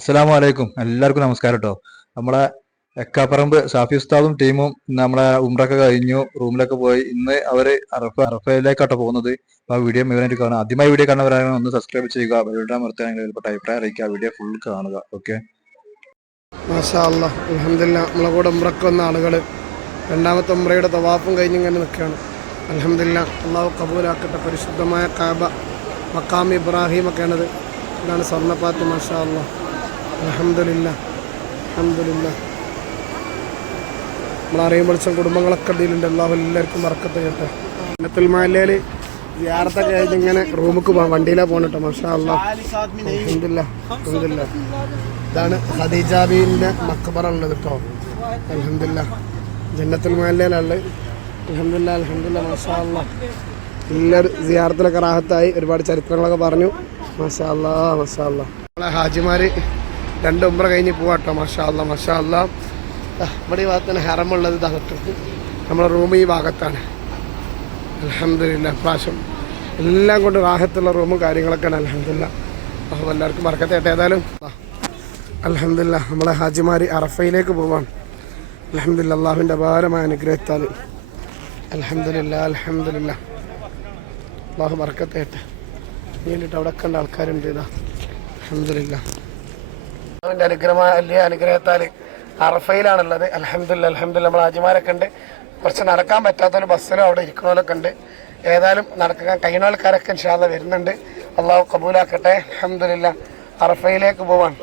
അസ്സലാമു അലൈക്കും. എല്ലാവർക്കും നമസ്കാരം കേട്ടോ. നമ്മളെ എക്കാപ്പറമ്പ് ഷാഫി ഉസ്താദും ടീമും ഇന്ന് നമ്മളെ ഉംറൊക്കെ കഴിഞ്ഞു, റൂമിലൊക്കെ പോയി. ഇന്ന് അവര് അറഫയിലേക്കാട്ടോ പോകുന്നത്. അപ്പൊ ആ വീഡിയോ മുഴുവനായിട്ട് കാണുക. ആദ്യമായി വീഡിയോ കാണുന്നവരാണ് ഒന്ന് സബ്സ്ക്രൈബ് ചെയ്യുക, ബെൽബട്ടൺ അമർത്തുക, അഭിപ്രായം അറിയിക്കുക. വീഡിയോ ഫുൾ കാണുക. ഓക്കെ. മാഷാ അല്ലാ, അൽഹംദുലില്ലാ. നമ്മളെ കൂടെ ഉംറക്ക് വന്ന ആളുകൾ രണ്ടാമത്തെ ഉംറയുടെ തവാഫും കഴിഞ്ഞിങ്ങനെ നിൽക്കുകയാണ്. അൽഹംദുലില്ലാ, അള്ളാഹു കബൂലാക്കട്ടെ. പരിശുദ്ധമായ കാബ, മക്കാം ഇബ്രാഹിം ഒക്കെയാണത്. ഇതാണ് സ്വർണ്ണപ്പാത്ത്. മാഷാ അല്ലാ, അൽഹംദുലില്ലാ, അൽഹംദുലില്ലാ. നമ്മളറിയും വിളിച്ച കുടുംബങ്ങളൊക്കെ ഇതിലുണ്ട്. അള്ളാഹു എല്ലാവർക്കും ബർക്കത്ത് ചെയ്യട്ടെ. ജന്നത്തുൽ മഅലയിൽ സിയാറത്തൊക്കെ കഴിഞ്ഞ് ഇങ്ങനെ റൂമിക്ക് പോകാം. വണ്ടിയിലാണ് പോകണം കേട്ടോ. മാഷാ അല്ലാ, അൽഹംദുലില്ലാ, അൽഹംദുലില്ലാ. ഇതാണ് ഖദീജാബീൻ്റെ മക്ബറ ഉള്ളത് കേട്ടോ. അൽഹംദുലില്ലാ, ജന്നത്തുൽ മഅലയിലുള്ളത്. അൽഹംദുലില്ലാ, അൽഹംദുലില്ലാ, മാഷാ അല്ലാ. എല്ലാവരും സിയാറത്തിലൊക്കെ റാഹത്തായി, ഒരുപാട് ചരിത്രങ്ങളൊക്കെ പറഞ്ഞു. മാഷാ അല്ലാ, മാഷാ അല്ലാ. നമ്മളെ ഹാജിമാർ രണ്ട് ഉംറ കഴിഞ്ഞ് പോവാട്ടോ. മാഷാ അല്ലാ, മാഷാ അല്ലാ. ഇവിടെ ഈ ഭാഗത്താണ് ഹറമുള്ളത്. ഇതാകട്ടെ, നമ്മളെ റൂം ഈ ഭാഗത്താണ്. അൽഹംദുലില്ലാ, പ്രാവശ്യം എല്ലാം കൊണ്ട് റാഹത്തുള്ള റൂമും കാര്യങ്ങളൊക്കെയാണ്. അൽഹംദുലില്ലാ, അപ്പോൾ എല്ലാവർക്കും ബർക്കത്ത് ചെയ്യട്ടെ. ഏതായാലും അൽഹംദുലില്ലാ, നമ്മളെ ഹാജിമാർ അറഫയിലേക്ക് പോവാണ്. അൽഹംദുലില്ലാ, അള്ളാഹുവിൻ്റെ അപാരമായ അനുഗ്രഹത്താൽ. അൽഹംദുലില്ലാ, അൽഹംദുലില്ലാ, അള്ളാഹു ബർക്കത്ത് ചെയ്യട്ടെ. വേണ്ടിയിട്ട് അവിടെ കണ്ട ആൾക്കാരുണ്ട്. ഇതാ അൽഹംദുലില്ലാ, അള്ളാഹുവിൻ്റെ അനുഗ്രഹമായ വലിയ അനുഗ്രഹത്താൽ അറഫയിലാണുള്ളത്. അൽഹംദുലില്ലാ, അൽഹംദുലില്ലാ. നമ്മൾ ഹാജിമാരൊക്കെ ഉണ്ട്. കുറച്ച് നടക്കാൻ പറ്റാത്തൊരു ബസ്സിലും അവിടെ ഇരിക്കണോലൊക്കെ ഉണ്ട്. ഏതായാലും നടക്കാൻ കഴിയുന്ന ആൾക്കാരൊക്കെ ഇൻഷാ അല്ലാഹ് വരുന്നുണ്ട്. അള്ളാഹു കബൂലാക്കട്ടെ. അൽഹംദുലില്ലാ, അറഫയിലേക്ക് പോവാൻ.